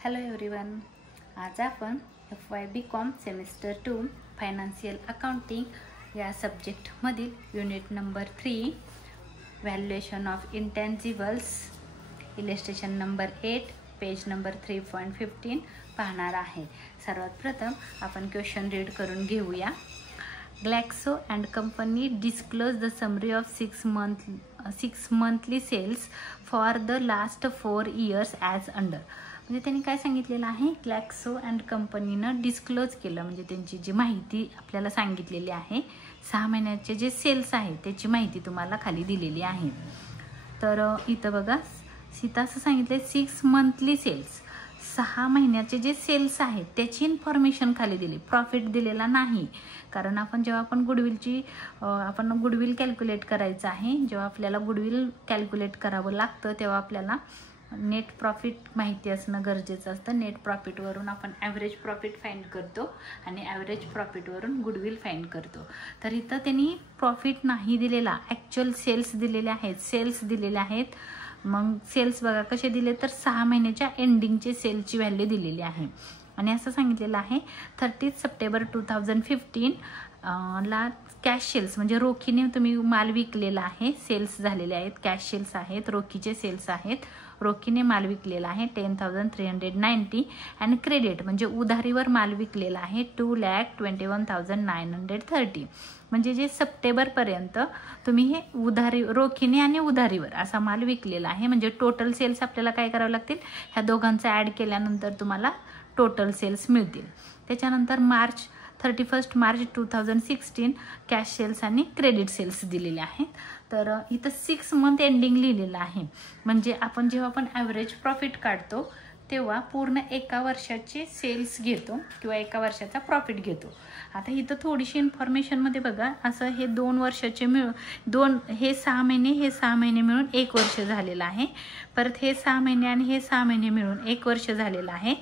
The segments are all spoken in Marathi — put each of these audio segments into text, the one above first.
हॅलो एव्हरीवन, आज आपण FY BCom semester 2 financial accounting या सब्जेक्टमधील unit number 3 valuation of intangibles illustration number 8 page number 3.15 पाहणार आहे। सर्वात प्रथम आपण क्वेश्चन रीड करून घेऊया। Glaxo and company disclosed the summary of 6 monthly sales for the last 4 years as under। म्हणजे त्यांनी काय सांगितलेलं आहे, ग्लॅक्सो अँड कंपनीनं डिस्क्लोज केलं, म्हणजे त्यांची जी माहिती आपल्याला सांगितलेली आहे 6 महिन्याचे जे सेल्स आहे त्याची माहिती तुम्हाला खाली दिलेली आहे। तर इथं बघा सीता असं सांगितले 6 मंथली सेल्स, 6 महिन्याचे जे सेल्स आहेत त्याची इन्फॉर्मेशन खाली दिली, प्रॉफिट दिलेला नाही। कारण आपण जेव्हा आपण गुडविल कॅल्क्युलेट करायचं आहे, जेव्हा आपल्याला गुडविल कॅल्क्युलेट करावं लागतं तेव्हा आपल्याला नेट प्रॉफिट माहिती असणं गरजेचं असतं। नेट प्रॉफिटवरून आपण ॲव्हरेज प्रॉफिट फाइंड करतो आणि ॲव्हरेज प्रॉफिटवरून गुडविल फाइंड करतो। तर इथं त्यांनी प्रॉफिट नाही दिलेला, ॲक्च्युअल सेल्स दिलेले आहेत। मग सेल्स बघा कसे दिले, तर 6 महिन्याच्या एंडिंगचे सेलची व्हॅल्यू दिलेली आहे आणि असं सांगितलेलं आहे 30 सप्टेंबर 2015 ला कॅश सेल्स म्हणजे रोखीने तुम्ही माल विकलेला आहे, सेल्स झालेले आहेत, कॅश सेल्स आहेत, रोखीचे सेल्स आहेत, रोखीने माल विकलेला आहे 10,390 आणि क्रेडिट म्हणजे उधारीवर माल विकलेला आहे 2,21,930। म्हणजे जे सप्टेंबर पर्यंत तुम्ही हे रोखीने आणि उधारीवर असा माल विकलेला आहे। म्हणजे टोटल सेल्स आपल्याला काय करावे लागतील, ह्या दोघांचा ॲड केल्यानंतर तुम्हाला टोटल सेल्स मिळतील। त्याच्यानंतर 31 मार्च 2016 कॅश सेल्स आणि क्रेडिट सेल्स दिलेले आहेत। तर इथं 6 मंथ एंडिंग लिहिलेलं आहे, म्हणजे आपण जेव्हा आपण ॲव्हरेज प्रॉफिट काढतो तेव्हा पूर्ण एका वर्षाचे सेल्स घेतो किंवा एका वर्षाचा प्रॉफिट घेतो। आता इथं थोडीशी इन्फॉर्मेशनमध्ये बघा, असं हे 2 वर्षाचे हे 6 महिने मिळून 1 वर्ष झालेलं आहे। परत हे 6 महिने आणि हे 6 महिने मिळून 1 वर्ष झालेलं आहे।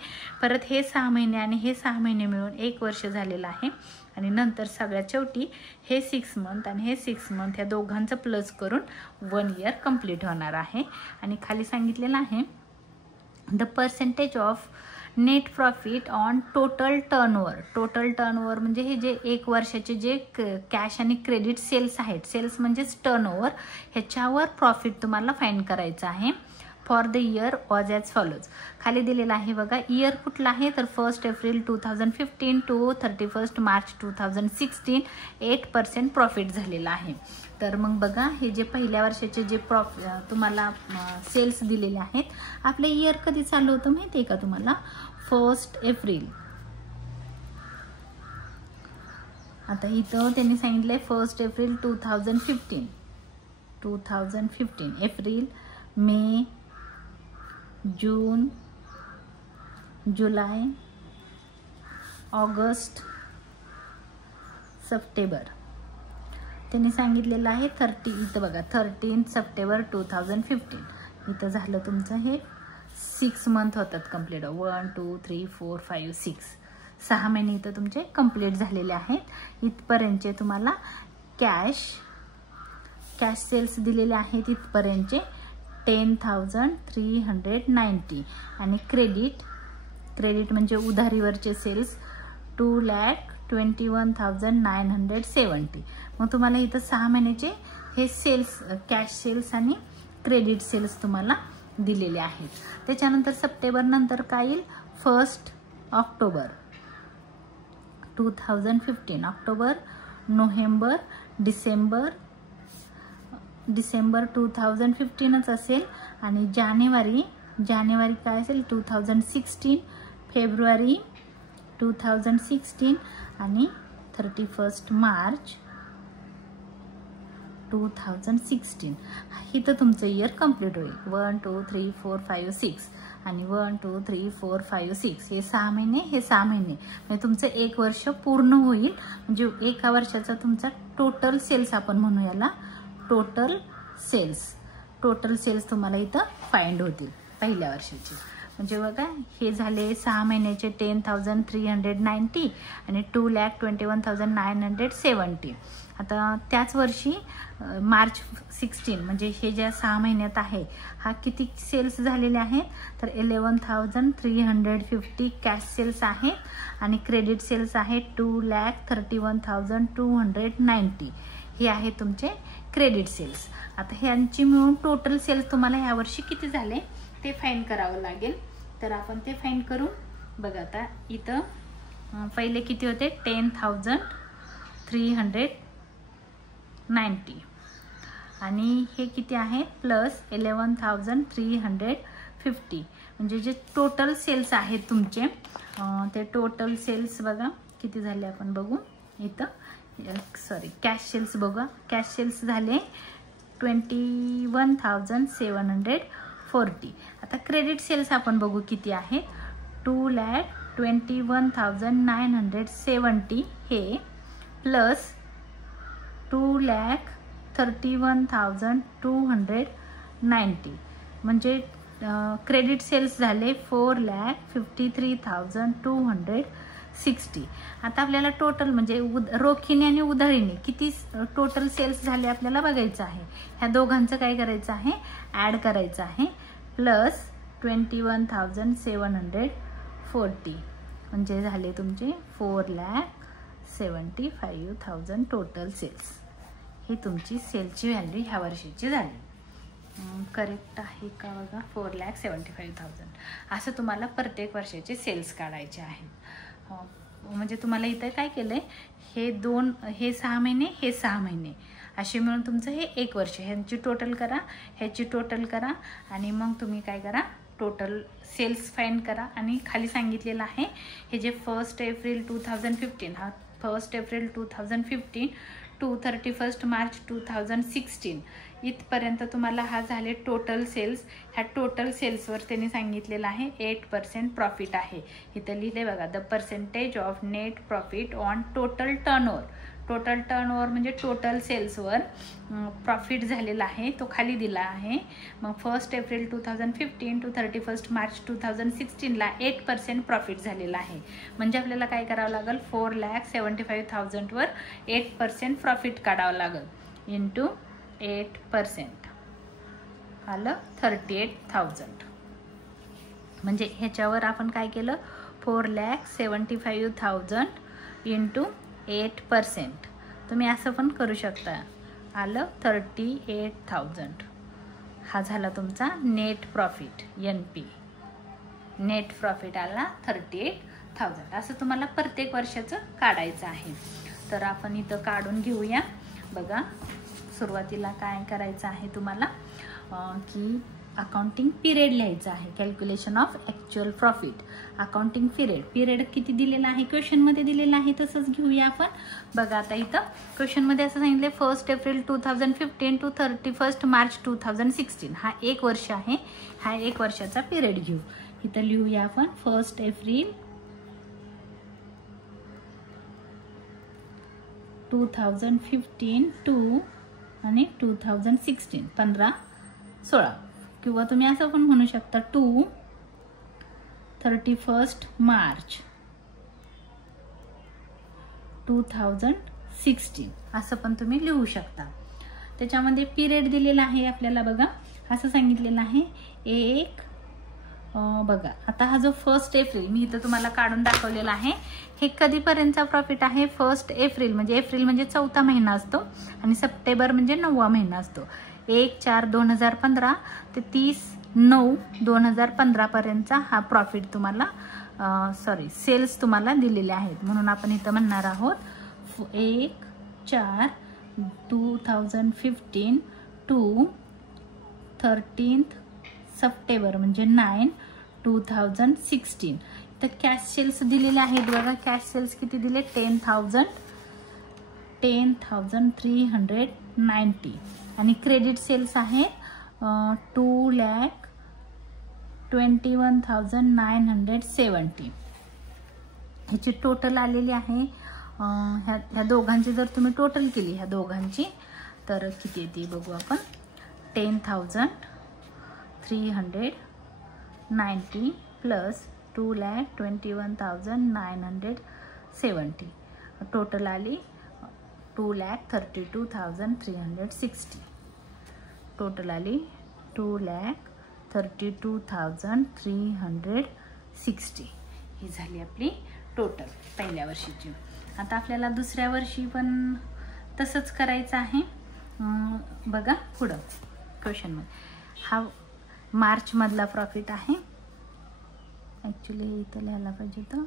परत हे 6 महिने आणि हे 6 महिने मिळून 1 वर्ष झालेलं आहे आणि नंतर सगळ्यात शेवटी हे 6 मंथ आणि हे 6 मंथ या दोघांचं प्लस करून 1 इयर कंप्लीट होणार आहे। आणि खाली सांगितलेलं आहे the percentage of net profit on total turnover. Total turnover म्हणजे हे जे 1 वर्षाचे जे कॅश आणि क्रेडिट सेल्स आहेत, सेल्स म्हणजेच टर्नओव्हर, ह्याच्यावर प्रॉफिट तुम्हाला फाइंड करायचं आहे for the year was as follows. खाली दिलेला आहे बघा, इयर कुठला आहे तर 1 एप्रिल 2015 टू 31 मार्च 2016 8% प्रॉफिट झालेला आहे। तर मग बघा हे जे पहिल्या वर्षाचे जे तुम्हाला सेल्स दिलेले आहेत, आपले इयर कधी चालू होतं माहिती आहे का तुम्हाला, 1 एप्रिल। आता इथं त्यांनी सांगितलंय 1 एप्रिल 2015 एप्रिल, मे, जून, जुलै, ऑगस्ट, सप्टेंबर। त्यांनी सांगितलेलं आहे 13 सप्टेंबर 2015 इथं झालं तुमचं हे 6 मंथ होतात कंप्लीट। 1 2 3 4 5 6 महिने इथं तुमचे कंप्लीट झालेले आहेत। इथपर्यंतचे तुम्हाला कॅश सेल्स दिलेले आहेत इथपर्यंतचे 10,390 आणि क्रेडिट म्हणजे उधारीवरचे सेल्स 2,21,970। मग तुम्हाला इथं 6 महिन्याचे हे सेल्स, कॅश सेल्स आणि क्रेडिट सेल्स तुम्हाला दिलेले आहेत। त्याच्यानंतर सप्टेंबर नंतर काय येईल, 1 ऑक्टोबर 2015, ऑक्टोबर, नोव्हेंबर, डिसेंबर 2015च असेल आणि जानेवारी काय असेल 2016, फेब्रुवारी 2016 आणि 31 मार्च 2016 इथं तुमचं इयर कंप्लीट होईल। 1 2 3 4 5 6 आणि 1 2 3 4 5 6 हे 6 महिने म्हणजे तुमचं 1 वर्ष पूर्ण होईल। म्हणजे एका वर्षाचा तुमचा टोटल सेल्स आपण म्हणू याला टोटल सेल्स तुम्हाला इथं फाइंड होतील पहिल्या वर्षाचे। म्हणजे बघा हे झाले 6 महिन्याचे 10,390 आणि 2,21,970 आता त्याच वर्षी मार्च 16 म्हणजे हे ज्या 6 महिन्यात आहे हा किती सेल्स झालेले आहेत तर 11,350 कॅश सेल्स आहेत आणि क्रेडिट सेल्स आहे 2,31,290 हे आहे तुमचे क्रेडिट सेल्स. आता ह्यांची मिळून टोटल सेल्स तुम्हाला यावर्षी किती झाले ते फाइंड करावं लागेल. तर आपण ते फाइंड करू. बघा आता इथं पहिले किती होते 10,390 आणि हे किती आहे प्लस 11,350 म्हणजे जे टोटल सेल्स आहेत तुमचे ते टोटल सेल्स बघा किती झाले आपण बघू. इथं सॉरी कॅश सेल्स बघा. कॅश सेल्स झाले 21,740. आता क्रेडिट सेल्स आपण बघू किती आहेत 2,21,970 हे प्लस 2,31,290 म्हणजे क्रेडिट सेल्स झाले 4,53,260. आता आपल्याला टोटल म्हणजे रोखीने आणि उधारीने किती टोटल सेल्स झाले आपल्याला बघायचं आहे. ह्या दोघांचं काय करायचं आहे ॲड करायचं आहे प्लस 21,740 म्हणजे झाले तुमचे 4,75,000 टोटल सेल्स. ही तुमची सेलची व्हॅल्यू ह्या वर्षीची झाली. करेक्ट आहे का बघा 4,75,000. असं तुम्हाला प्रत्येक वर्षाचे सेल्स काढायचे आहेत. म्हणजे तुम्हाला इथं काय केलंय हे 6 महिने हे 6 महिने असे मिळून तुमचं हे 1 वर्ष. ह्यांची टोटल करा ह्याची टोटल करा आणि मग तुम्ही काय करा टोटल सेल्स फाइंड करा. आणि खाली सांगितलेलं आहे हे जे 1 एप्रिल 2015 हा 1 एप्रिल 2015 to 31 मार्च 2016 इथपर्यंत तुम्हाला हा झाले टोटल सेल्स. ह्या टोटल सेल्सवर त्यांनी सांगितलेलं आहे 8% प्रॉफिट आहे. इथं लिहिले बघा the percentage of net profit on total turnover. Total turnover म्हणजे टोटल सेल्सवर प्रॉफिट झालेला आहे तो खाली दिला आहे. मग 1 एप्रिल 2015 to 31 मार्च 2016ला 8% प्रॉफिट झालेला आहे. म्हणजे आपल्याला काय करावं लागेल 4,75,000 वर 8% प्रॉफिट काढावं लागेल इंटू 8% आलं 38,000. म्हणजे ह्याच्यावर आपण काय केलं 4,75,000 इंटू 8%. तुम्ही असं पण करू शकता. आलं 38,000. हा झाला तुमचा net profit NP. Net profit आला 38,000. असं तुम्हाला प्रत्येक वर्षाचं काढायचं आहे. तर आपण इथं काढून घेऊया. बघा सुरुवातीला काय करायचं आहे तुम्हाला की अकाउंटिंग पिरियड लिहायचं आहे. Calculation of actual profit. Accounting period किती दिलेला आहे क्वेश्चनमध्ये दिलेला आहे तसंच घेऊया आपण. बघा आता इथं क्वेश्चनमध्ये असं सांगितलं 1 एप्रिल 2015 to 31 मार्च 2016 हा 1 वर्ष आहे. हा 1 वर्षाचा पिरियड घेऊ. इथं लिहूया आपण 1 एप्रिल 2015 टू आणि 2016 15-16 किंवा तुम्ही असं पण म्हणू शकता टू 31 मार्च 2016 असं पण तुम्ही लिहू शकता. त्याच्यामध्ये पिरियड दिलेला आहे आपल्याला बघा असं सांगितलेलं आहे एक बघा आता हा जो 1 एप्रिल मी इथं तुम्हाला काढून दाखवलेला आहे हे कधीपर्यंतचा प्रॉफिट आहे 1 एप्रिल म्हणजे चौथा महिना असतो आणि सप्टेंबर म्हणजे 9वा महिना असतो. 1/4/2015 ते 30/9/2015 पर्यंतचा हा प्रॉफिट तुम्हाला सेल्स तुम्हाला दिलेले आहेत. म्हणून आपण इथं म्हणणार आहोत 1/4/2015 टू 13th सप्टेंबर म्हणजे 9/2016. तर कॅश सेल्स दिलेले आहेत बघा. कॅश सेल्स किती दिले 10,390 आणि क्रेडिट सेल्स आहेत 2,21,970. ह्याची टोटल आलेली आहे. ह्या दोघांची जर तुम्ही टोटल केली ह्या दोघांची तर किती येते बघू आपण 10,390 प्लस 2,21,970 टोटल आली 2,32,360. टोटल आली 2,32,360. ही झाली आपली टोटल पहिल्या वर्षीची. आता आपल्याला दुसऱ्या वर्षी पण तसंच करायचं आहे. बघा पुढं क्वेश्चनमध्ये हा मार्चमधला प्रॉफिट आहे. ॲक्च्युली इथं लिहायला पाहिजे तर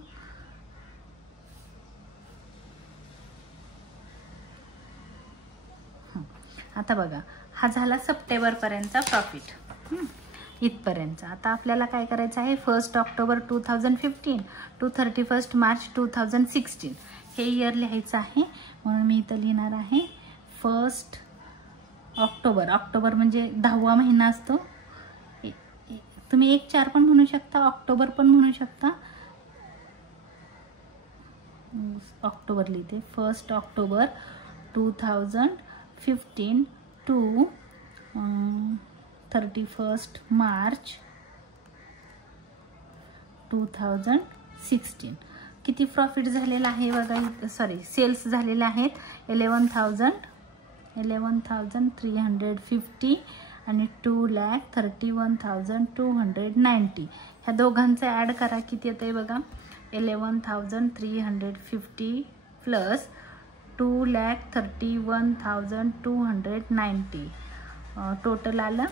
आता बघा हा झाला सप्टेंबरपर्यंतचा प्रॉफिट इथपर्यंत. आता आपल्याला काय करायचं आहे 1 ऑक्टोबर 2015 to 31 मार्च 2016 हे इयर लिहायचं आहे. म्हणून मी इथं लिहिणार आहे 1 ऑक्टोबर. ऑक्टोबर म्हणजे 10वा महिना असतो. तुम्ही 1/4 पण म्हणू शकता, ऑक्टोबर पण म्हणू शकता. ऑक्टोबर लिहिते 1 ऑक्टोबर 2015 to 31 मार्च 2016. किती प्रॉफिट झालेला आहे बघा. सॉरी सेल्स झालेले आहेत 11,350 आणि 2,31,290. ह्या दोघांचं ॲड करा किती येते बघा. 11,350 प्लस 2,31,290. टोटल आलं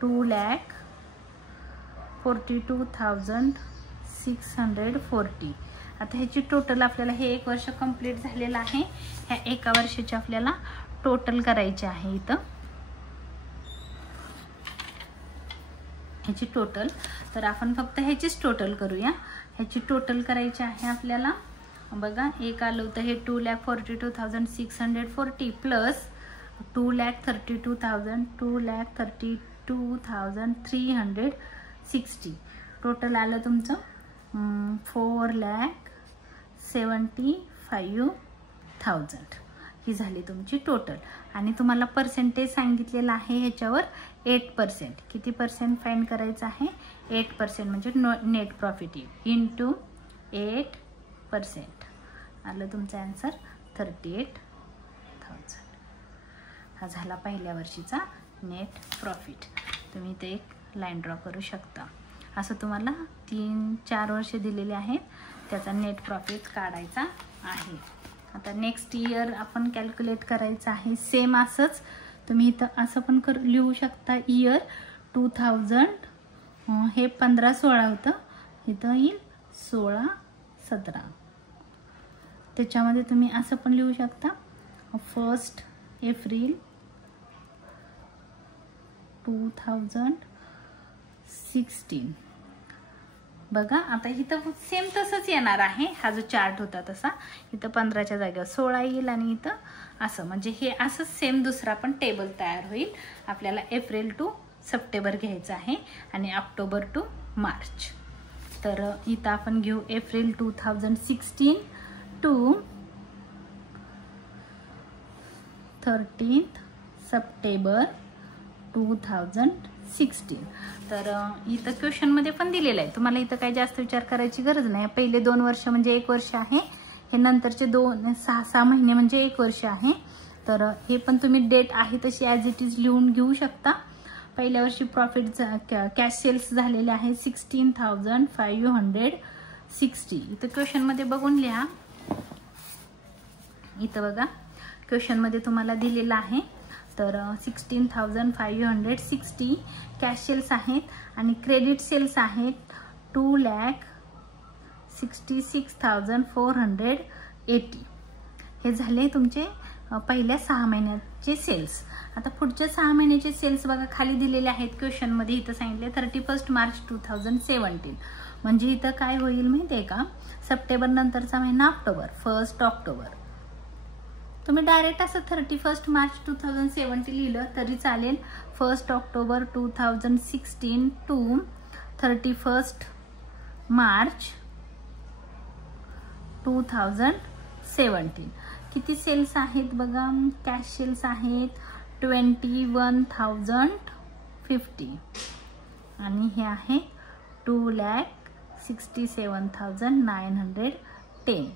2,42,640. आता ह्याची टोटल आपल्याला हे 1 वर्ष कंप्लीट झालेलं आहे. ह्या एका वर्षाची आपल्याला टोटल करायची आहे. इथं ह्याची टोटल तर आपण फक्त ह्याचीच टोटल करूया. ह्याची टोटल करायची आहे आपल्याला. बघा एक आलं होतं हे 2,42,640 प्लस 2,32,360. टोटल आलं तुमचं 4,75,000. ही झाली तुमची टोटल. आणि तुम्हाला पर्सेंटेज सांगितलेलं आहे ह्याच्यावर 8%. किती पर्सेंट फाइंड करायचं आहे 8% म्हणजे नेट प्रॉफिट इंटू 8%. आलं तुमचं आन्सर 38,000. हा झाला पहिल्या वर्षीचा नेट प्रॉफिट. तुम्ही ते एक लाईन ड्रॉ करू शकता. असं तुम्हाला 3-4 वर्ष दिलेले आहेत त्याचा नेट प्रॉफिट काढायचा आहे. आता नेक्स्ट इयर आपण कॅल्क्युलेट करायचं आहे. सेम असंच तुम्ही इथं असं पण लिहू शकता. इयर 2000 हे 15-16 होतं. इथं येईल 16-17. त्याच्यामध्ये तुम्ही असं पण लिहू शकता 1 एप्रिल 2016. बघा आता इथं सेम तसंच येणार आहे. हा जो चार्ट होता तसा इथं 15च्या जागेवर 16 येईल आणि इथं असं म्हणजे हे असं सेम दुसरा पण टेबल तयार होईल. आपल्याला एप्रिल टू सप्टेंबर घ्यायचं आहे आणि ऑक्टोबर टू मार्च. तर इथं आपण घेऊ एप्रिल 2016 टू 13 सप्टेंबर 2016. तर इथं क्वेश्चनमध्ये पण दिलेलं आहे. तुम्हाला इथं काही जास्त विचार करायची गरज नाही. पहिले 2 वर्ष म्हणजे 1 वर्ष आहे. हे नंतरचे 6 महिने म्हणजे 1 वर्ष आहे. तर हे पण तुम्ही डेट आहे तशी ॲज इट इज लिहून घेऊ शकता. पहिल्या वर्षी प्रॉफिट कॅश सेल्स झालेले आहे 16,560. इथं क्वेश्चनमध्ये बघून लिहा. इथं बघा क्वेश्चनमध्ये तुम्हाला दिलेलं आहे. तर 16,560 कॅश सेल्स आहेत आणि क्रेडिट सेल्स आहेत 2,66,480. हे झाले तुमचे पहिल्या 6 महिन्याचे सेल्स. आता पुढच्या 6 महिन्याचे सेल्स बघा खाली दिलेले आहेत क्वेश्चनमध्ये. इथं सांगितले 31 मार्च 2017. म्हणजे इथं काय होईल माहिती आहे का. सप्टेंबर नंतरचा महिना ऑक्टोबर 1 ऑक्टोबर. तुम्ही डायरेक्ट असं 31 मार्च 2017 लिहिलं तरी चालेल. 1 ऑक्टोबर 2016 टू 31 मार्च 2017. किती सेल्स आहेत बघा. कॅश सेल्स आहेत 21,050 आणि हे आहे 2,67,910.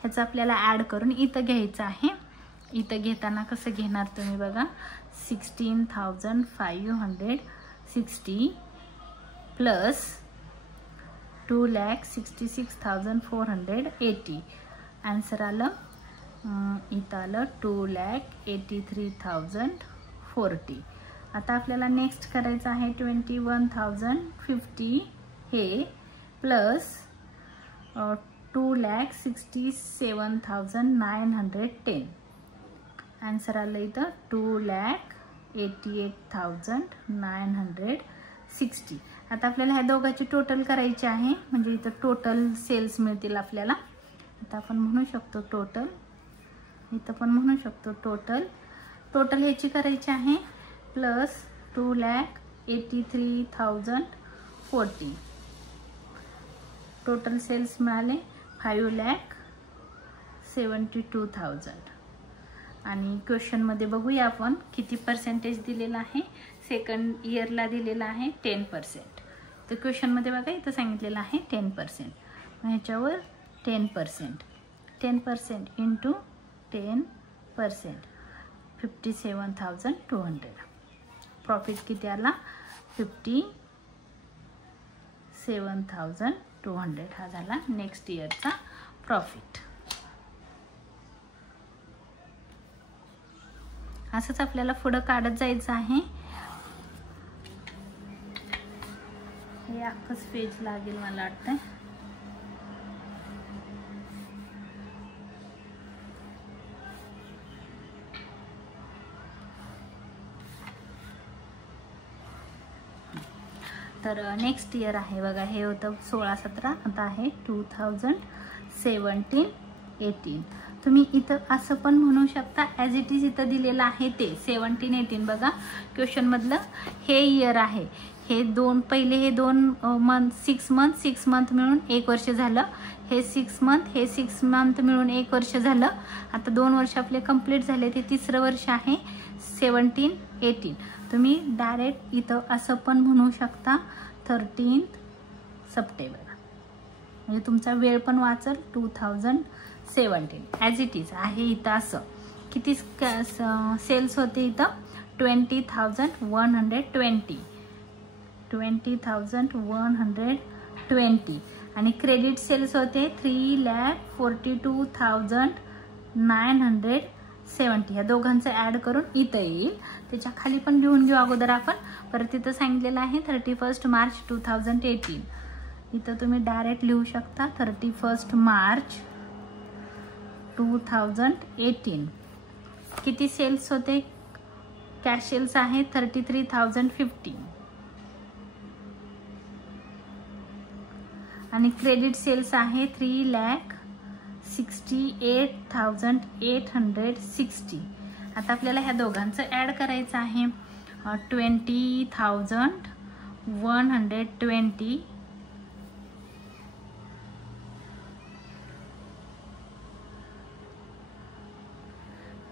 ह्याचं आपल्याला ॲड करून इथं घ्यायचं आहे. इथं घेताना कसं घेणार तुम्ही बघा, 16,560 प्लस 2,66,480. आन्सर आलं, इथं आलं 2,83,040. आता आपल्याला नेक्स्ट करायचं आहे 21,050 हे प्लस 2,67,910. आन्सर आलं इथं 2,88,960. आता आपल्याला ह्या दोघांची टोटल करायची आहे, म्हणजे इथं टोटल सेल्स मिळतील आपल्याला. आता आपण म्हणू शकतो टोटल, इथं पण म्हणू शकतो टोटल ह्याची करायची आहे प्लस 2,83,040. टोटल सेल्स मिळाले 5,72,000. आणि क्वेश्चनमध्ये बघूया आपण किती पर्सेंटेज दिलेला आहे. सेकंड इयरला दिलेला आहे 10%. तर क्वेश्चनमध्ये बघा इथं सांगितलेलं आहे 10%. मग ह्याच्यावर 10% इंटू 10% 57,200. प्रॉफिट किती आला, 57,200. हा झाला नेक्स्ट इयरचा प्रॉफिट. असंच आपल्याला पुढं काढत जायचं आहे. हे अख्खंच पेज लागेल मला वाटतं. तर नेक्स्ट इयर आहे बघा, हे होतं 16-17, आता आहे 2017-18. तुम्ही इथं असं पण म्हणू शकता ॲज इट इज इथं दिलेलं आहे ते 17-18. बघा क्वेश्चनमधलं हे इयर आहे, हे दोन पहिले हे 2 मंथ 6 मंथ मिळून 1 वर्ष झालं. हे 6 मंथ मिळून 1 वर्ष झालं. आता 2 वर्ष आपले कंप्लीट झाले, ते तिसरं वर्ष आहे 17-18. तुम्ही डायरेक्ट इथं असं पण म्हणू शकता 13 सप्टेंबर, म्हणजे तुमचा वेळ पण वाचल. 2017 ॲज इट इज आहे इथं. असं किती सेल्स होते इथं 20,120. 20,120 आणि क्रेडिट सेल्स होते 3,42,970. या दोघांचं ॲड करून इथं येईल. त्याच्या खाली पण लिहून घेऊ अगोदर आपण. परत इथं सांगितलेलं आहे 31 मार्च 2018. इथं तुम्ही डायरेक्ट लिहू शकता 31 मार्च 2018. किती सेल्स होते, कॅश सेल्स आहे 33,050 आणि क्रेडिट सेल्स आहे 3,68,860. आता आपल्याला ह्या दोघांचं ॲड करायचं आहे 20,120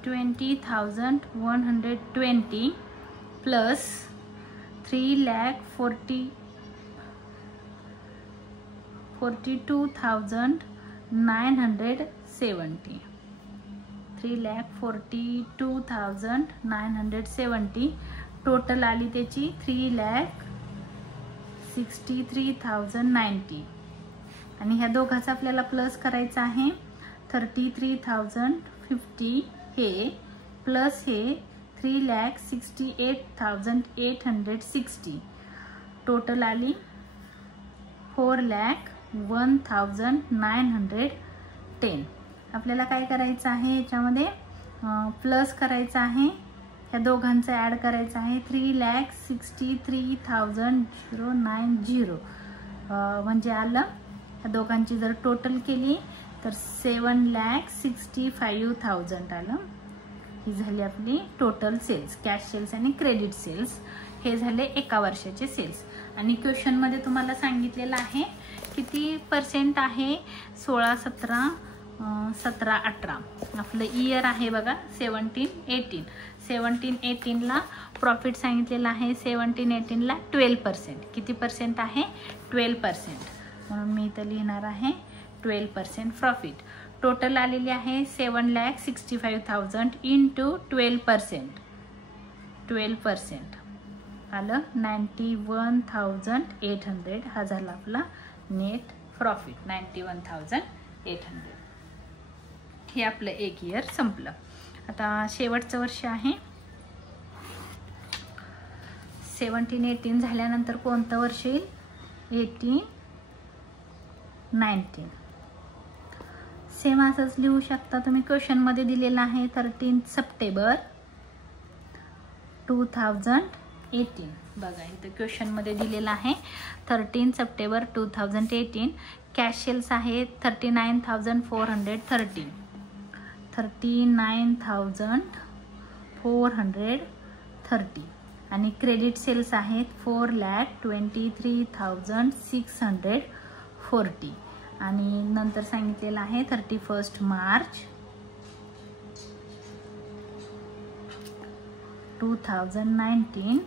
20,120 प्लस 3,42,970. 3,42,970 टोटल आली त्याची 3,63,090. आणि ह्या दोघांचा आपल्याला प्लस करायचं आहे 33,050 हे प्लस हे 3,68,860. टोटल आली 4,01,910. आपल्याला काय करायचं आहे, याच्यामध्ये प्लस करायचं आहे, ह्या दोघांचं ॲड करायचं आहे 3,63,090. म्हणजे आलं ह्या दोघांची जर टोटल केली तर 7,65,000 आलं. ही झाली आपली टोटल सेल्स, कॅश सेल्स आणि क्रेडिट सेल्स. हे झाले एका वर्षाचे सेल्स. आणि क्वेश्चनमध्ये तुम्हाला सांगितलेलं आहे किती पर्सेंट आहे, 16, 17, 17, 18. आपलं इयर आहे बघा 17-18. 17-18ला प्रॉफिट सांगितलेला आहे, 17-18ला 12%. किती पर्सेंट आहे, 12%. म्हणून मी इथं लिहिणार आहे 12% प्रॉफिट. टोटल आलेली आहे 7,65,000 इंटू 12%. 12% आलं 91,800. हा झाला आपला नेट प्रॉफिट 91,800. हे आपलं एक इयर संपलं. आता शेवटचं वर्ष आहे. 17-18 झाल्यानंतर कोणतं वर्ष येईल? 18-19. सेम असंच लिहू शकता तुम्ही. क्वेश्चनमध्ये दिलेलं आहे 13 सप्टेंबर 2018. बघा इथं क्वेश्चनमध्ये दिलेलं आहे 13 सप्टेंबर 2018. कॅश सेल्स आहे 39,430. 39,430 आणि क्रेडिट सेल्स आहेत 4,23,640 आणि नंतर सांगितलेलं आहे 31 मार्च 2019.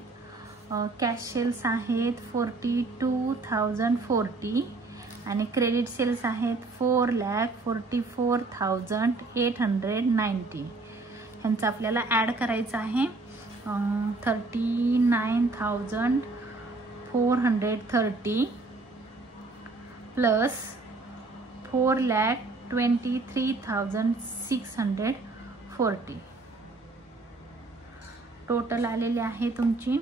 कॅश सेल्स आहेत 42,040 आणि क्रेडिट सेल्स आहेत 4,44,890. ह्यांचं आपल्याला ॲड करायचं आहे 39,430 प्लस 4,23,640. टोटल आलेली आहे तुमची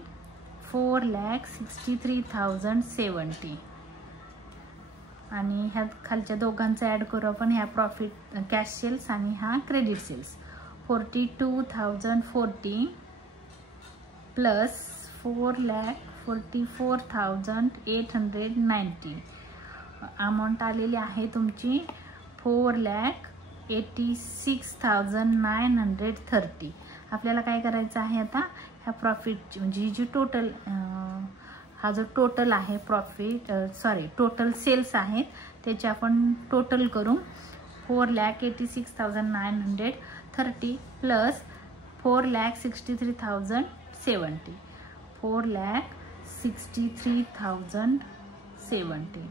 4,63,070 आणि ह्या खालच्या दोघांचा ॲड करू आपण. ह्या प्रॉफिट कॅश सेल्स आणि हा क्रेडिट सेल्स 42,040 प्लस 4,44,890. अमाऊंट आलेली आहे तुमची 4,86,930. आपल्याला काय करायचं आहे आता ह्या प्रॉफिट म्हणजे जी टोटल हा जो टोटल आहे प्रॉफिट टोटल सेल्स आहेत त्याचे आपण टोटल करू. 4,86,930 प्लस 4,63,070. 4,63,070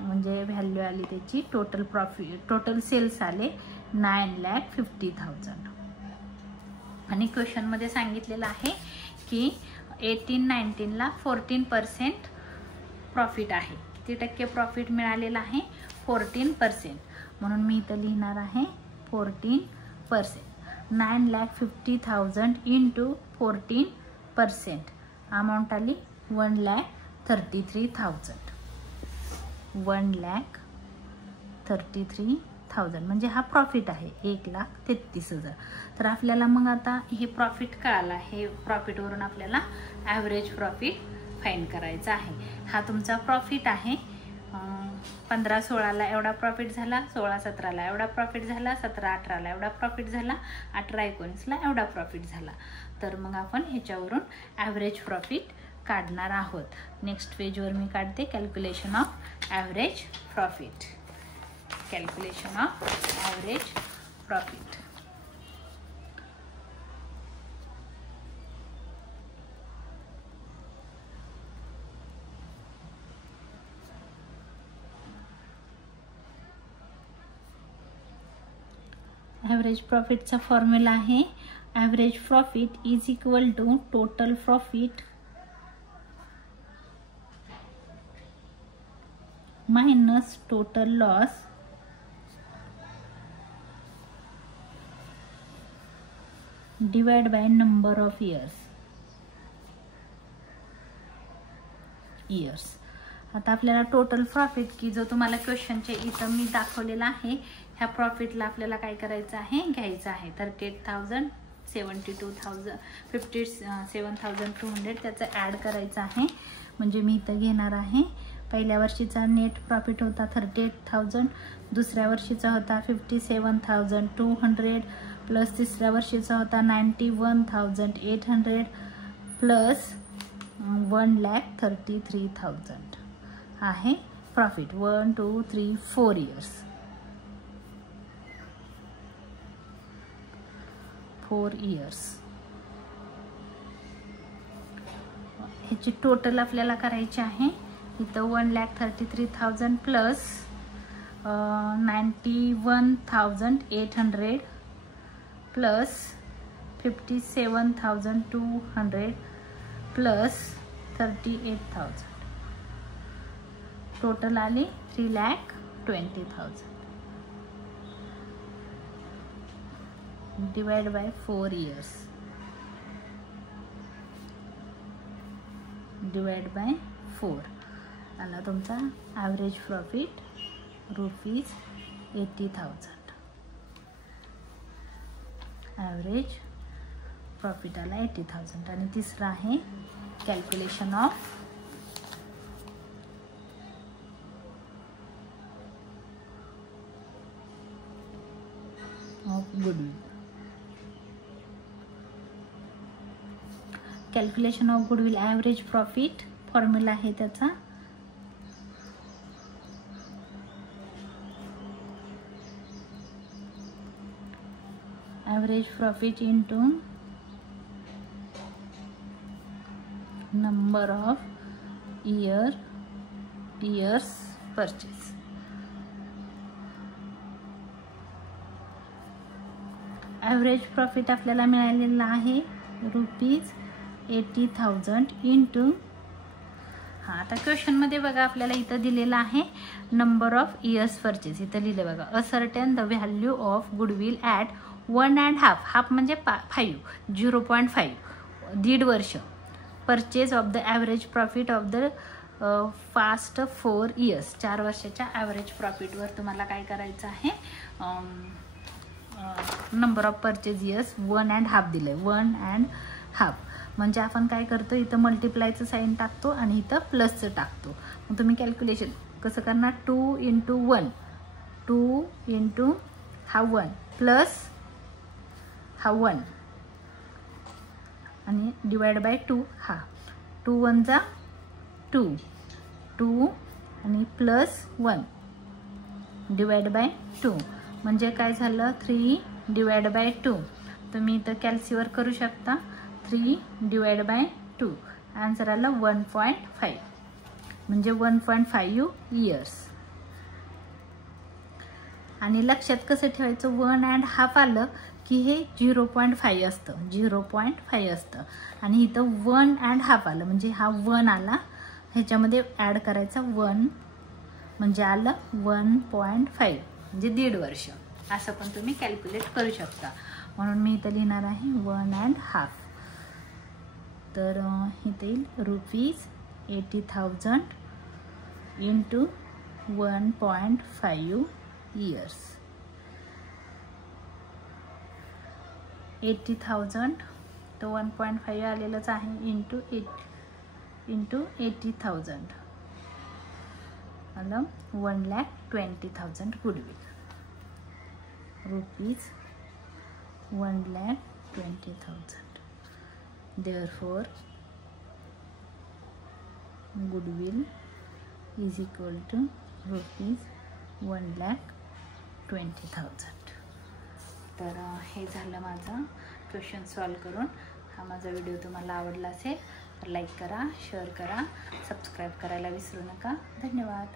म्हणजे व्हॅल्यू आली त्याची. टोटल प्रॉफिट टोटल सेल्स आले 9,50,000. आणि क्वेश्चनमध्ये सांगितलेलं आहे की 18-19ला 14% प्रॉफिट आहे. किती टक्के प्रॉफिट मिळालेलं आहे? 14%. म्हणून मी इथं लिहिणार आहे 14%. 9,50,000 इंटू 14%. अमाऊंट आली 1,33,000. 1,33,000 म्हणजे हा प्रॉफिट आहे 1,33,000. तर आपल्याला मग आता हे प्रॉफिट कळालं. हे प्रॉफिटवरून आपल्याला ॲव्हरेज प्रॉफिट फाइंड करायचा आहे. हा तुमचा प्रॉफिट आहे. 15-16ला एवढा प्रॉफिट झाला, 16-17ला एवढा प्रॉफिट झाला, 17-18ला एवढा प्रॉफिट झाला, 18-19ला एवढा प्रॉफिट झाला. तर मग आपण ह्याच्यावरून ॲव्हरेज प्रॉफिट काढणार आहोत. नेक्स्ट पेजवर मी काढते calculation of average profit. Calculation of average profit. Average प्रॉफिटचा फॉर्म्युला आहे average profit is equal to total profit minus total loss divide by number of years. आता आपल्याला टोटल प्रॉफिट की जो तुम्हाला क्वेश्चनच्या इथं मी दाखवलेला आहे ह्या प्रॉफिटला आपल्याला काय करायचं आहे घ्यायचं आहे 38,000 72,000 57,200 त्याचं ॲड करायचं आहे. म्हणजे मी इथं घेणार आहे पहिल्या वर्षीचा नेट प्रॉफिट होता 38,000, दुसऱ्या वर्षीचा होता 57,200 प्लस तिसऱ्या वर्षीचा होता 91,800 प्लस 1,33,000 आहे प्रॉफिट. 1 2 3 4 इयर्स. 4 इयर्स ह्याची टोटल आपल्याला करायची आहे. इथं 1,33,000 प्लस 91,800 प्लस 57,200 प्लस 38,000 टोटल आले 3,20,000 divide by 4 years divide by 4 आला तुमचा ॲव्हरेज प्रॉफिट ₹80,000 ॲव्हरेज प्रॉफिट आला 80,000 आणि तिसरा आहे calculation of goodwill. Calculation of goodwill average profit formula आहे त्याचा average profit into number of years purchase. Average profit आपल्याला मिळालेला आहे ₹80,000 इंटू आता क्वेश्चनमध्ये बघा आपल्याला इथं दिलेलं आहे नंबर ऑफ इयर्स परचेस. इथं लिहिलं बघा ascertain the value of goodwill at 1.5 half म्हणजे 5 0.5 दीड वर्ष purchase of the average profit of the fast 4 years 4 वर्षाच्या ॲव्हरेज प्रॉफिटवर तुम्हाला काय करायचं आहे नंबर ऑफ परचेज इयर्स 1.5 दिले 1.5 म्हणजे आपण काय करतो इथं मल्टिप्लायचं साईन टाकतो आणि इथं प्लसचं टाकतो. मग तुम्ही कॅल्क्युलेशन कसं करणार 2 into 1 2 into हा 1 प्लस हा 1 आणि डिवाइड बाय 2 हा 2 1 जा 2 2 आणि प्लस 1 डिवाइड बाय 2 म्हणजे काय झालं 3 डिवाइड बाय 2. तुम्ही इथं कॅल्सीवर करू शकता 3 डिवाइड बाय 2 आन्सर आला 1.5 म्हणजे 1.5 years. आणि लक्षात कसं ठेवायचं 1.5 आलं की हे 0.5 असतं 0.5 असतं आणि इथं 1.5 आलं म्हणजे हा 1 आला ह्याच्यामध्ये ॲड करायचा 1 म्हणजे आलं 1.5 म्हणजे दीड वर्ष. असं पण तुम्ही कॅल्क्युलेट करू शकता म्हणून मी इथं लिहिणार आहे 1.5. तर इथे येईल ₹80,000 इंटू 1.5 years. 80,000 तो 1.5 आलेलंच आहे इंटू 80,000 आलं 1,20,000 goodwill ₹1,20,000. Therefore, goodwill is equal to ₹1,20,000. तर हे झालं माझं क्वेश्चन सॉल्व करून. हा माझा व्हिडिओ तुम्हाला आवडला असेल तर लाईक करा, शेअर करा, सबस्क्राईब करायला विसरू नका. धन्यवाद.